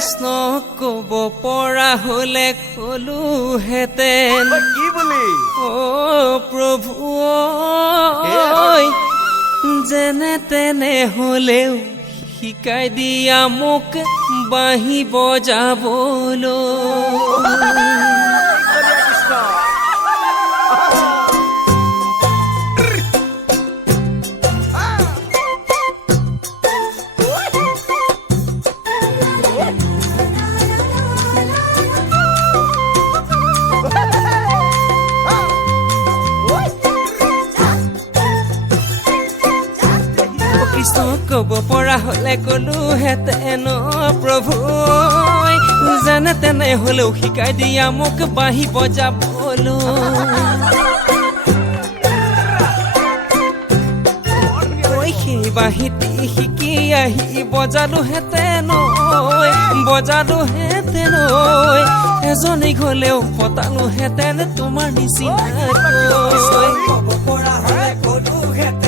কৃষ্ণ কব পৰা হলে কলোহেঁতেন কি বুলি অ প্ৰভু যেনে তেনে হলেও শিকাই দিয়া মোক বাঁহী বজাবলৈ কৃষ্ণ কৃষ্ণ কব পৰা হলে কলোহেঁতেন প্ৰভু যেনে তেনে হলেও শিকাই দিয়া মোক বাঁহী বজাবলৈ সেই বাঁহীটি শিকি আহি বজালোহেঁতেন এজনী গলেও পতালোহেঁতেন তোমাৰ নিচিনাকৈ কব পৰা হলে কলোহেঁতেন